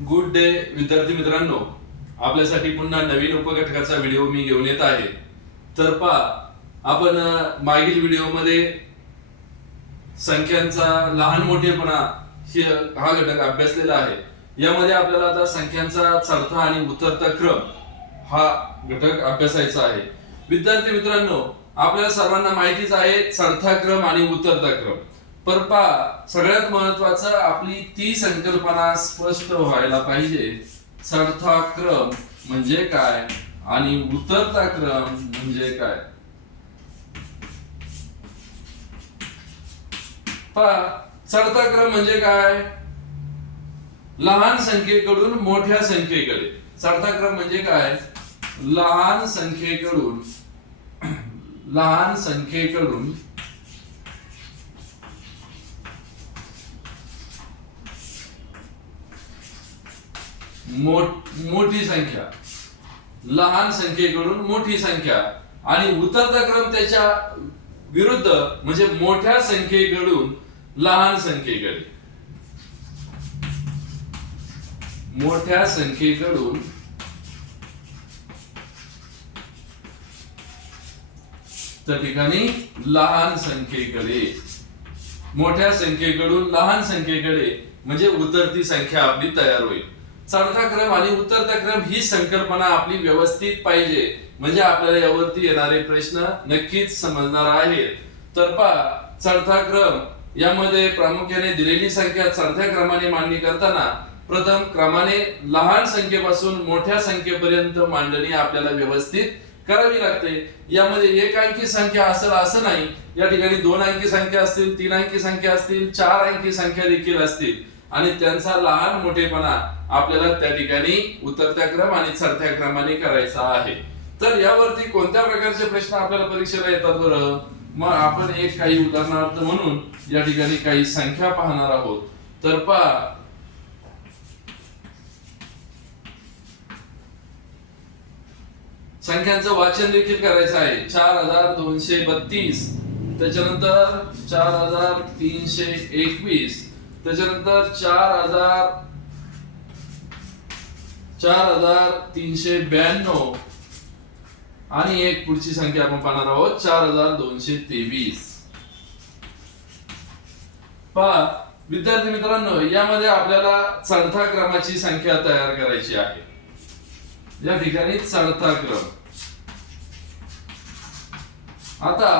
Good day विद्यार्थी मित्रांनो, आपल्यासाठी पुन्हा नवीन उपघटकाचा व्हिडिओ मी घेऊन येत आहे. तर आपण मागील व्हिडिओमध्ये संख्यांचा लहान मोठेपणा हा घटक अभ्यासलेला आहे. यामध्ये आपल्याला आता संख्यांचा चढता आणि उतरता क्रम हा घटक अभ्यासायचा आहे. विद्यार्थी मित्रांनो, आपल्या सर्वांना माहितीच आहे चढता क्रम आणि उतरता क्रम. पर सगळ्यात महत्वाचं आपली ती संकल्पना स्पष्ट व्हायला पाहिजे. चढता क्रम म्हणजे काय आणि उतरता क्रम म्हणजे काय. चढता क्रम म्हणजे काय? लहान संख्येकडून मोठ्या संख्येकडे. चढता क्रम म्हणजे काय? लहान संख्येकडून मोठी संख्या, लहान संख्येकडून मोठी संख्या. आणि उतरता क्रम त्याच्या विरुद्ध म्हणजे मोठ्या संख्येकडून लहान संख्येकडे. मोठ्या संख्येकडून त्या ठिकाणी लहान संख्येकडे. मोठ्या संख्येकडून लहान संख्येकडे म्हणजे उतरती संख्या आपली तयार होईल. चढता क्रम आणि उतरता क्रम ही संकल्पना आपली व्यवस्थित पाहिजे, म्हणजे आपल्याला यावरती येणारे प्रश्न नक्कीच समजणार आहेत. तर चढता क्रम यामध्ये प्रामुख्याने दिलेली संख्या चढत्या क्रमाने मांडणी करताना प्रथम क्रमाने लहान संख्येपासून मोठ्या संख्येपर्यंत मांडणी आपल्याला व्यवस्थित करावी लागते. यामध्ये एक अंकी संख्या असेल असं नाही. या ठिकाणी 2 अंकी संख्या असतील, 3 अंकी संख्या असतील, 4 अंकी संख्या देखील असतील आणि त्यांचा लहान मोठेपणा आपल्याला त्या ठिकाणी उतरत्या क्रम आणि चढत्या क्रमाने करायचा आहे. तर यावरती कोणत्या प्रकारचे प्रश्न आपल्याला परीक्षेला येतात बरं? मग आपण काही उदाहरणार्थ म्हणून या ठिकाणी काही संख्या पाहणार आहोत. तर संख्यांचं वाचन देखील करायचं आहे. 4232, त्याच्यानंतर 4321, त्याच्यानंतर 4392 आणि एक पुढची संख्या आपण पाहणार आहोत 4223. विद्यार्थी मित्रांनो, यामध्ये आपल्याला चढता क्रमाची संख्या तयार करायची आहे. या ठिकाणी चढता क्रम. आता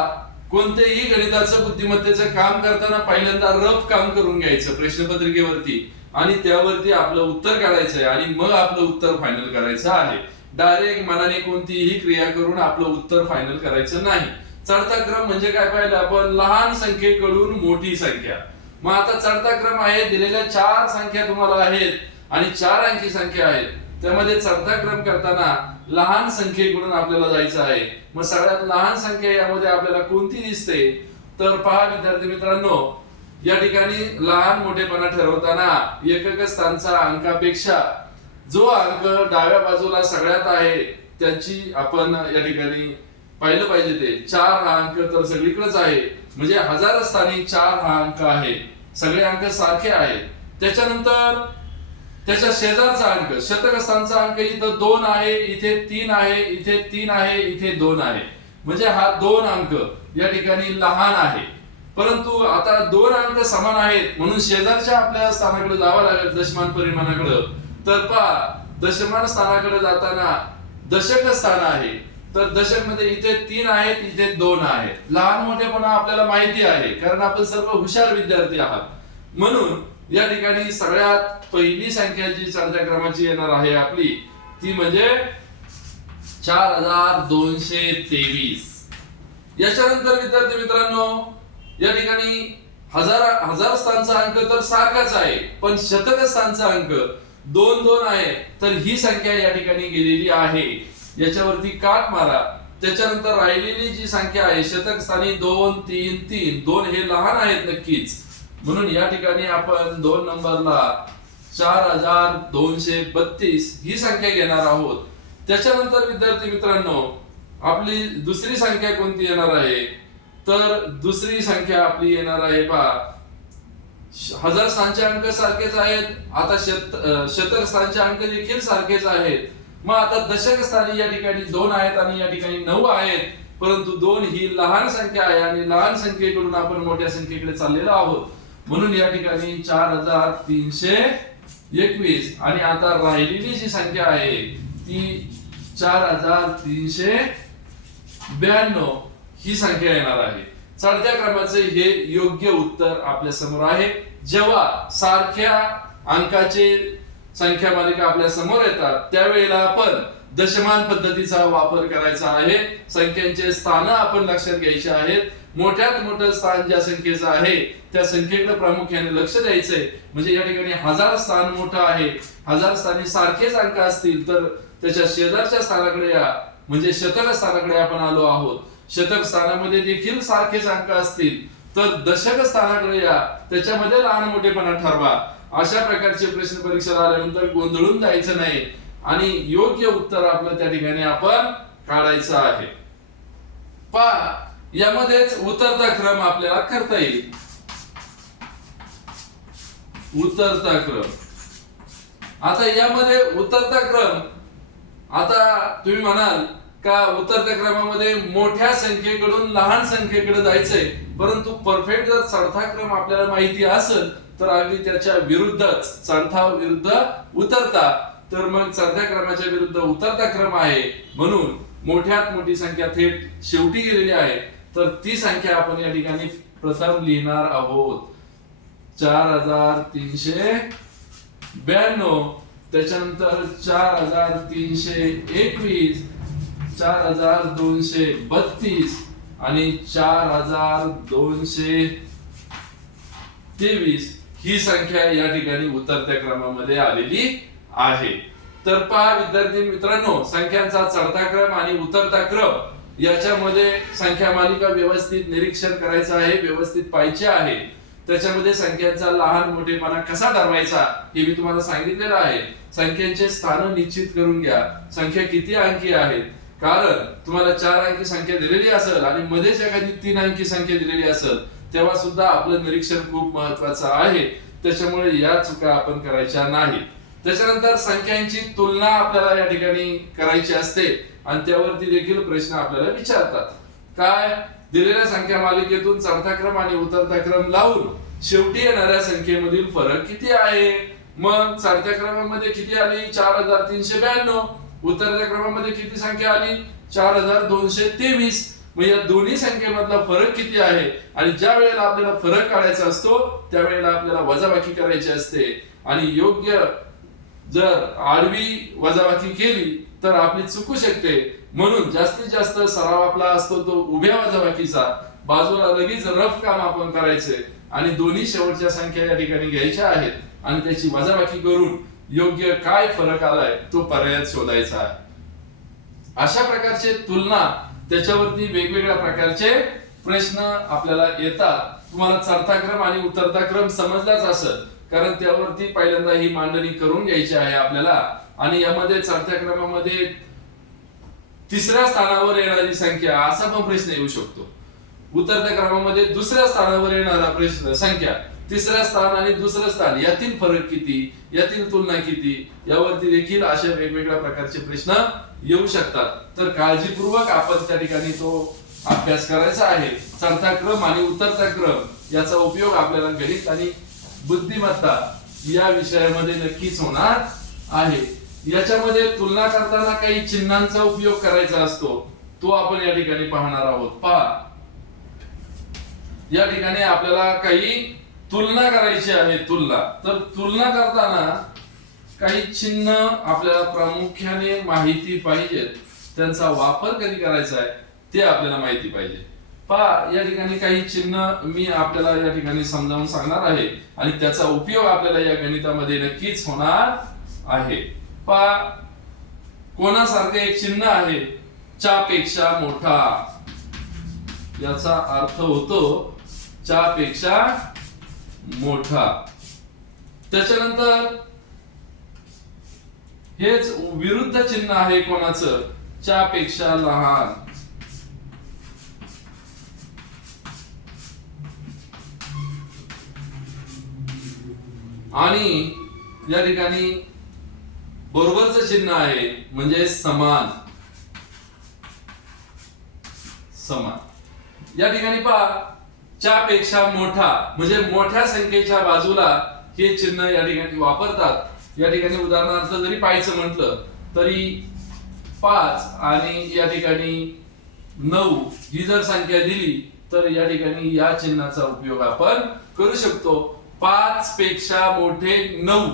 कोणतेही गणिताचं बुद्धिमत्तेचं काम करताना पहिल्यांदा रफ काम करून घ्यायचं प्रश्नपत्रिकेवरती आणि त्यावरती आपलं उत्तर काढायचंय आणि मग आपलं उत्तर फायनल करायचं आहे. डायरेक्ट मनाने कोणतीही क्रिया करून आपलं उत्तर फायनल करायचं नाही. चढता क्रम म्हणजे काय पाहिलं आपण? लहान संख्येकडून मोठी संख्या. मग आता चढता क्रम आहे, दिलेल्या 4 संख्या तुम्हाला आहेत आणि 4 अंकी संख्या आहेत. त्यामध्ये चढता क्रम करताना लहान संख्येकडून आपल्याला जायचं आहे. मग सगळ्यात लहान संख्या यामध्ये आपल्याला कोणती दिसते? तर विद्यार्थी मित्रांनो, या ठिकाणी लहान मोठेपणा ठरवताना एकक स्थानचा अंकापेक्षा जो अंक डाव्या बाजूला सगळ्यात आहे त्याची आपण या ठिकाणी पाहिलं पाहिजे. ते 4 हा अंक तर सगळीकडेच आहे, म्हणजे हजार स्थानी 4 हा अंक आहे. सगळे अंक सारखे आहेत. त्याच्यानंतर त्याच्या शेजारचा अंक शतक स्थानचा अंक इथं 2 आहे, इथे 3 आहे, इथे 3 आहे, इथे 2 आहे. म्हणजे हा 2 अंक या ठिकाणी लहान आहे. परंतु आता 2 अंक समान आहेत म्हणून शेजारच्या आपल्या स्थानाकडे जावं लागेल, दशमान परिमाणाकडे. तर दशमान स्थानाकडे जाताना दशक स्थान आहे. तर दशक मध्ये इथे 3 आहेत, इथे 2 आहेत. लहान मोठेपणा आपल्याला माहिती आहे कारण आपण सर्व हुशार विद्यार्थी आहात. म्हणून या ठिकाणी सगळ्यात पहिली संख्या जी चढत्या क्रमाची येणार आहे आपली ती म्हणजे 4223. याच्यानंतर विद्यार्थी मित्रांनो, या ठिकाणी हजार स्थानचा अंक तर सारखाच आहे, पण शतक स्थानचा अंक 2 आहे. तर ही संख्या या ठिकाणी गेलेली आहे. याच्यावरती काट मारा. त्याच्यानंतर राहिलेली जी संख्या आहे शतक स्थानी 2 3 3, 2 हे लहान आहेत नक्कीच. म्हणून या ठिकाणी आपण 2 नंबरला 4232 ही संख्या घेणार आहोत. त्याच्यानंतर विद्यार्थी मित्रांनो, आपली दुसरी संख्या कोणती येणार आहे? तर दुसरी संख्या आपली येणार आहे हजार स्थानचे अंक सारखेच आहेत, आता शतक स्थानचे अंक देखील सारखेच आहेत. मग आता दशक स्थानी या ठिकाणी 2 आहेत आणि या ठिकाणी 9 आहेत, परंतु 2 ही लहान संख्या आहे आणि लहान संख्येकडून आपण मोठ्या संख्येकडे चाललेलो आहोत. म्हणून या ठिकाणी 4321 आणि आता राहिलेली जी संख्या आहे ती 4392 ही संख्या येणार आहे. चढत्या क्रमाचे हे योग्य उत्तर आपल्या समोर आहे. जेव्हा सारख्या अंकाचे संख्या मालिका आपल्या समोर येतात त्यावेळेला आपण दशमान पद्धतीचा वापर करायचा आहे. संख्यांचे स्थान आपण लक्षात घ्यायचे आहेत. मोठ्यात मोठं स्थान ज्या संख्येचं आहे त्या संख्येकडे प्रामुख्याने लक्ष द्यायचंय. म्हणजे या ठिकाणी 1000 स्थान मोठं आहे, 1000 स्थानी सारखेच अंक असतील तर त्याच्या शेजारच्या स्थानाकडे या, म्हणजे शतक स्थानाकडे आपण आलो आहोत. शतक स्थानामध्ये देखील सारखेच अंक असतील तर दशक स्थानाकडे या, त्याच्यामध्ये लहान मोठेपणा ठरवा. अशा प्रकारचे प्रश्न परीक्षेला आल्यानंतर गोंधळून जायचं नाही आणि योग्य उत्तर आपलं त्या ठिकाणी आपण काढायचं आहे. पहा, यामध्येच उतरता क्रम आपल्याला करता येईल. उतरता क्रम, आता यामध्ये उतरता क्रम, आता तुम्ही म्हणाल का उतरत्या क्रमामध्ये मोठ्या संख्येकडून लहान संख्येकडे जायचंय, परंतु परफेक्ट जर चढता क्रम आपल्याला माहिती असेल तर अगदी त्याच्या विरुद्धच, चढता विरुद्ध उतरता, तर मग चढत्या क्रमाच्या विरुद्ध उतरता क्रम आहे. म्हणून मोठ्यात मोठी संख्या थेट शेवटी गेलेली आहे, तर ती संख्या आपण या ठिकाणी प्रथम लिहिणार आहोत 4392, त्याच्यानंतर 4321, 4232 आणि 4223 ही संख्या या ठिकाणी उतरत्या क्रमामध्ये आलेली आहे. तर पहा विद्यार्थी मित्रांनो, संख्यांचा चढता क्रम आणि उतरता क्रम याच्यामध्ये संख्या मालिका व्यवस्थित निरीक्षण करायचं आहे, व्यवस्थित पाहिजे आहे. त्याच्यामध्ये संख्यांचा लहान मोठेपणा कसा ठरवायचा हे मी तुम्हाला सांगितलेलं आहे. संख्यांचे स्थान निश्चित करून घ्या. संख्या किती अंकी आहेत, कारण तुम्हाला 4 अंकी संख्या दिलेली असेल आणि मध्येच एखादी 3 अंकी संख्या दिलेली असेल तेव्हा सुद्धा आपलं निरीक्षण खूप महत्वाचं आहे. त्याच्यामुळे या चुका आपण करायच्या नाही. त्याच्यानंतर संख्यांची तुलना आपल्याला या ठिकाणी करायची असते आणि त्यावरती देखील प्रश्न आपल्याला विचारतात. काय, दिलेल्या संख्या मालिकेतून चढता क्रम आणि उतरता क्रम लावून शेवटी येणाऱ्या संख्येमधील फरक किती आहे. मग चढत्या क्रमामध्ये किती आली 4392, उतरत्या क्रमामध्ये किती संख्या आली 4223. मग या दोन्ही संख्येमधला फरक किती आहे आणि ज्या वेळेला आपल्याला फरक काढायचा असतो त्यावेळेला आपल्याला वजाबाकी करायची असते आणि योग्य जर आडवी वजाबाकी केली तर आपली चुकू शकते. म्हणून जास्तीत जास्त सराव आपला असतो तो उभ्या वजाबाकीचा. बाजूला लगेच रफ काम आपण करायचंय आणि दोन्ही शेवटच्या संख्या या ठिकाणी घ्यायच्या आहेत आणि त्याची वजाबाकी करून योग्य काय फरक आलाय तो पर्याय शोधायचा आहे. अशा प्रकारचे तुलना, त्याच्यावरती वेगवेगळ्या प्रकारचे प्रश्न आपल्याला येतात. तुम्हाला चढता क्रम आणि उतरता क्रम समजलाच असेल, कारण त्यावरती पहिल्यांदा ही मांडणी करून घ्यायची आहे आपल्याला. आणि यामध्ये चढत्या क्रमामध्ये 3ऱ्या स्थानावर येणारी संख्या असा पण प्रश्न येऊ शकतो. उतरत्या क्रमामध्ये 2ऱ्या स्थानावर येणारा प्रश्न संख्या, 3रं स्थान आणि 2रं स्थान यातील फरक किती, यातील तुलना किती, यावरती देखील अशा वेगवेगळ्या प्रकारचे प्रश्न येऊ शकतात. तर काळजीपूर्वक आपण त्या ठिकाणी तो अभ्यास करायचा आहे. चढता क्रम आणि उतरता क्रम याचा उपयोग आपल्याला गणित आणि बुद्धिमत्ता या विषयामध्ये नक्कीच होणार आहे. याच्यामध्ये तुलना करताना काही चिन्हांचा उपयोग करायचा असतो, तो आपण या ठिकाणी पाहणार आहोत. पहा, या ठिकाणी आपल्याला काही तुलना करायची आहे. तुलना, तर तुलना करताना काही चिन्ह आपल्याला प्रामुख्याने माहिती पाहिजेत. त्यांचा वापर कधी करायचा आहे ते आपल्याला माहिती पाहिजे. पहा, या ठिकाणी काही चिन्ह मी आपल्याला या ठिकाणी समजावून सांगणार आहे आणि त्याचा उपयोग आपल्याला या गणितामध्ये नक्कीच होणार आहे. पहा, कोणासारखं एक चिन्ह आहे, च्या पेक्षा मोठा, याचा अर्थ होतो च्या पेक्षा मोठा. त्याच्यानंतर हेच विरुद्ध चिन्ह आहे कोणाचं, च्या पेक्षा लहान. आणि या ठिकाणी बरोबरचं चिन्ह आहे म्हणजे समान. समान या ठिकाणी पहा, च्या पेक्षा मोठा म्हणजे मोठ्या संख्येच्या बाजूला हे चिन्ह या ठिकाणी वापरतात. या ठिकाणी उदाहरणार्थ जरी पाहायचं म्हटलं तरी 5 आणि या ठिकाणी 9 ही जर संख्या दिली तर या ठिकाणी या चिन्हाचा उपयोग आपण करू शकतो. 5 पेक्षा मोठे 9,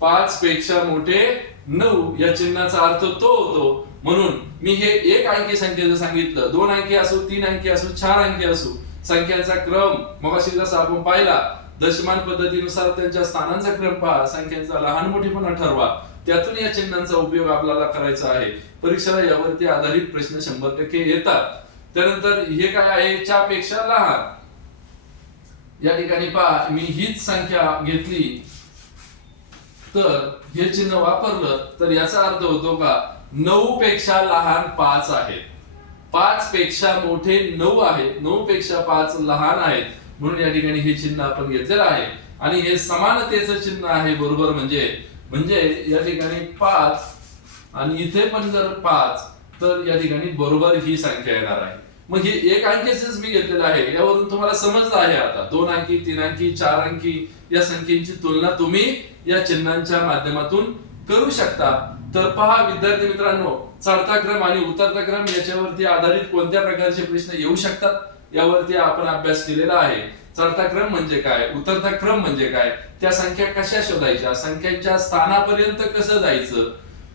5 पेक्षा मोठे 9 या चिन्हाचा अर्थ तो होतो. म्हणून मी हे एक अंकी संख्येचं सांगितलं, 2 अंकी असो, 3 अंकी असो, 4 अंकी असो, संख्यांचा क्रम मगाशी जसा आपण पाहिला दशमान पद्धतीनुसार त्यांच्या स्थानांचा क्रम पहा, संख्यांचा लहान मोठेपणा ठरवा, त्यातून या चिन्हांचा उपयोग आपल्याला करायचा आहे. परीक्षेला यावरती आधारित प्रश्न 100% येतात. त्यानंतर हे काय आहे, च्या पेक्षा लहान. या ठिकाणी पहा, मी हीच संख्या घेतली तर हे चिन्ह वापरलं तर याचा अर्थ होतो का 9 पेक्षा लहान 5 आहेत, 5 पेक्षा मोठे 9 आहेत, 9 पेक्षा 5 लहान आहेत. म्हणून या ठिकाणी हे चिन्ह आपण घेतलेलं आहे आणि हे समानतेचं चिन्ह आहे. बरोबर म्हणजे या ठिकाणी 5 आणि इथे पण जर 5 तर या ठिकाणी बरोबर ही संख्या येणार आहे. मग हे एक अंकीच मी घेतलेलं आहे. यावरून तुम्हाला समजलं आहे आता 2 अंकी, 3 अंकी, 4 अंकी या संख्येची तुलना तुम्ही या चिन्हांच्या माध्यमातून करू शकता. तर पहा विद्यार्थी मित्रांनो, चढता क्रम आणि उतरता क्रम याच्यावरती आधारित कोणत्या प्रकारचे प्रश्न येऊ शकतात यावरती आपण अभ्यास केलेला आहे. चढता क्रम म्हणजे काय, उतरता क्रम म्हणजे काय, त्या संख्या कशा शोधायच्या, संख्यांच्या स्थानापर्यंत कसं जायचं,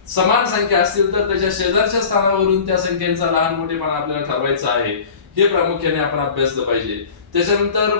समान संख्या असतील तर त्याच्या शेजारच्या स्थानावरून त्या संख्येचा लहान मोठेपणा आपल्याला ठरवायचा आहे. हे प्रामुख्याने आपण अभ्यासलं पाहिजे. त्याच्यानंतर